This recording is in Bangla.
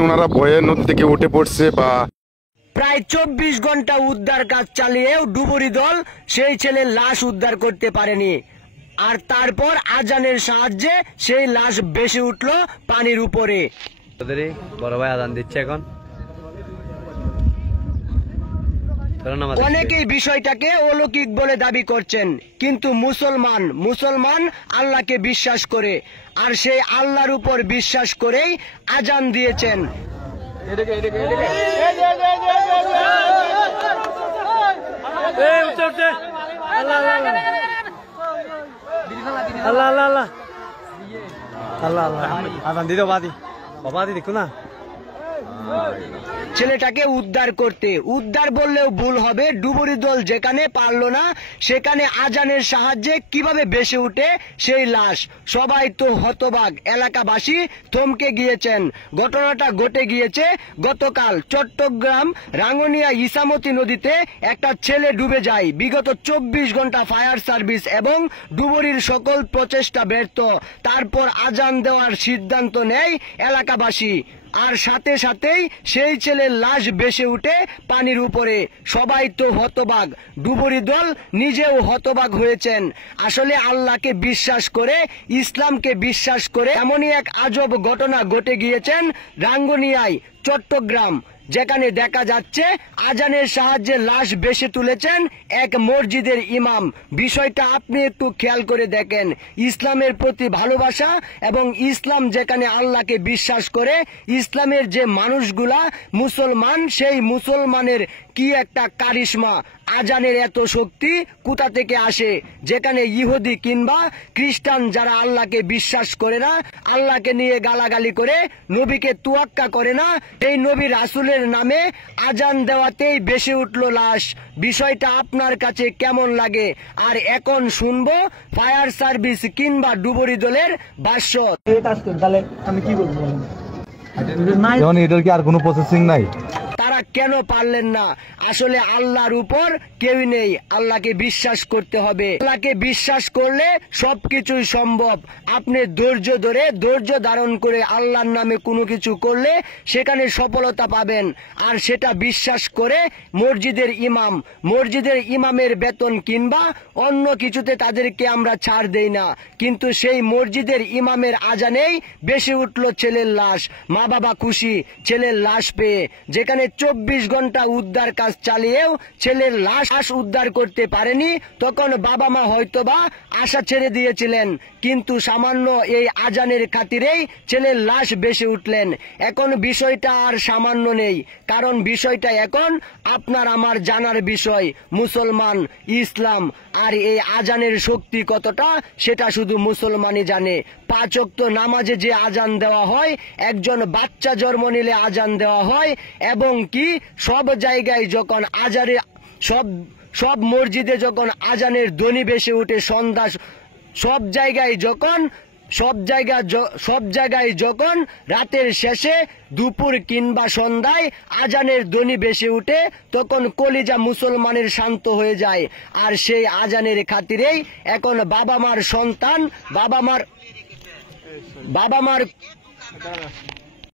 ওনারা ভয়ে নদী থেকে উঠে পড়ছে বা প্রায় 24 ঘন্টা উদ্ধার কাজ চালিয়েও ডুবুরি দল সেই ছেলের লাশ উদ্ধার করতে পারেনি। আর তারপর আজানের সাহায্যে সেই লাশ ভেসে উঠল পানির উপরে। বড় ভাই আজান দিচ্ছে এখন। অনেকেই বিষয়টাকে অলৌকিক বলে দাবি করছেন, কিন্তু মুসলমান আল্লাহকে বিশ্বাস করে, আর সেই আল্লাহর উপর বিশ্বাস করেই আজান দিয়েছেন। আল্লাহ আল্লাহ আল্লাহ আল্লাহ আল্লাহ আজান দিতে বাদি দেখো না ছেলেটাকে উদ্ধার বললেও ভুল হবে। ডুবুরি দল যেখানে পারলো না, সেখানে আজানের সাহায্যে কিভাবে ভেসে উঠে সেই লাশ। সবাই তো হতবাক, এলাকাবাসী থমকে গিয়েছেন। ঘটনাটা ঘটে গিয়েছে গতকাল চট্টগ্রাম রাঙ্গুনিয়া ইসামতি নদীতে একটা ছেলে ডুবে যায়। বিগত 24 ঘন্টা ফায়ার সার্ভিস এবং ডুবুরির সকল প্রচেষ্টা ব্যর্থ। তারপর আজান দেওয়ার সিদ্ধান্ত নেয় এলাকাবাসী, আর সাথে সাথেই সেই ছেলের লাশ ভেসে উঠে পানির উপরে। সবাই তো হতবাক, ডুবুরি দল নিজেও হতবাক হয়েছেন। আসলে আল্লাহকে বিশ্বাস করে, ইসলামকে বিশ্বাস করে এমনই এক আজব ঘটনা ঘটে গিয়েছেন রাঙ্গুনিয়ায় চট্টগ্রাম, যেখানে দেখা যাচ্ছে আজানের সাহায্যে লাশ ভেসে তুলেছেন এক মসজিদের ইমাম। বিষয়টা আপনি একটু খেয়াল করে দেখেন। ইসলামের প্রতি ভালোবাসা এবং ইসলাম যেখানে আল্লাহকে বিশ্বাস করে, ইসলামের যে মানুষগুলা মুসলমান, সেই মুসলমানের কি একটা কারিশমা। আজানের এত শক্তি কোথা থেকে আসে? যেখানে ইহুদি কিংবা খ্রিস্টান যারা আল্লাহকে বিশ্বাস করে না, আল্লাহকে নিয়ে গালাগালি করে, নবীকে তুয়াক্কা করে না, এই নবী রাসূলের নামে আজান দেওয়াতেই ভেসে উঠল লাশ। বিষয়টা আপনার কাছে কেমন লাগে? আর এখন শুনবো ফায়ার সার্ভিস কিংবা ডুবুরি দলের ভাষ্য। আমি কি বলবো? এটার কি আর কোনো প্রসেসিং নাই? তারা কেন পারলেন না? আসলে আল্লাহর উপর কেউই নেই, আল্লাহকে বিশ্বাস করতে হবে। আল্লাহকে বিশ্বাস করলে সবকিছুই সম্ভব। আপনি ধৈর্য ধারণ করে আল্লাহর নামে কোনো কিছু করলে সেখানে সফলতা পাবেন। আর সেটা বিশ্বাস করে মসজিদের ইমামের বেতন কিংবা অন্য কিছুতে তাদেরকে আমরা ছাড় দেই না, কিন্তু সেই মসজিদের ইমামের আজানেই ভেসে উঠল ছেলের লাশ। মা বাবা খুশি ছেলের লাশ পেয়ে। যেখানে 24 ঘন্টা উদ্ধার কাজ চালিয়েও ছেলের লাশ উদ্ধার করতে পারেনি, তখন বাবা মা হয়তোবা আশা ছেড়ে দিয়েছিলেন, কিন্তু সামান্য এই আজানের খাতিরেই ছেলের লাশ ভেসে উঠলেন। এখন বিষয়টা আর সামান্য নেই, কারণ বিষয়টা এখন আপনার আমার জানার বিষয়। মুসলমান, ইসলাম আর এই আজানের শক্তি কতটা সেটা শুধু মুসলমানই জানে। 5 ওয়াক্ত নামাজে যে আজান দেওয়া হয়, একজন বাচ্চা জন্ম নিলে আজান দেওয়া হয়, এবং কি সব জায়গায় যখন সব মসজিদে যখন আজানের ধ্বনি ভেসে উঠে, সন্ধ্যা সব জায়গায় যখন রাতের শেষে দুপুর কিংবা সন্ধ্যায় আজানের ধ্বনি ভেসে উঠে, তখন কলিজা মুসলমানের শান্ত হয়ে যায়। আর সেই আজানের খাতিরেই এখন বাবা মার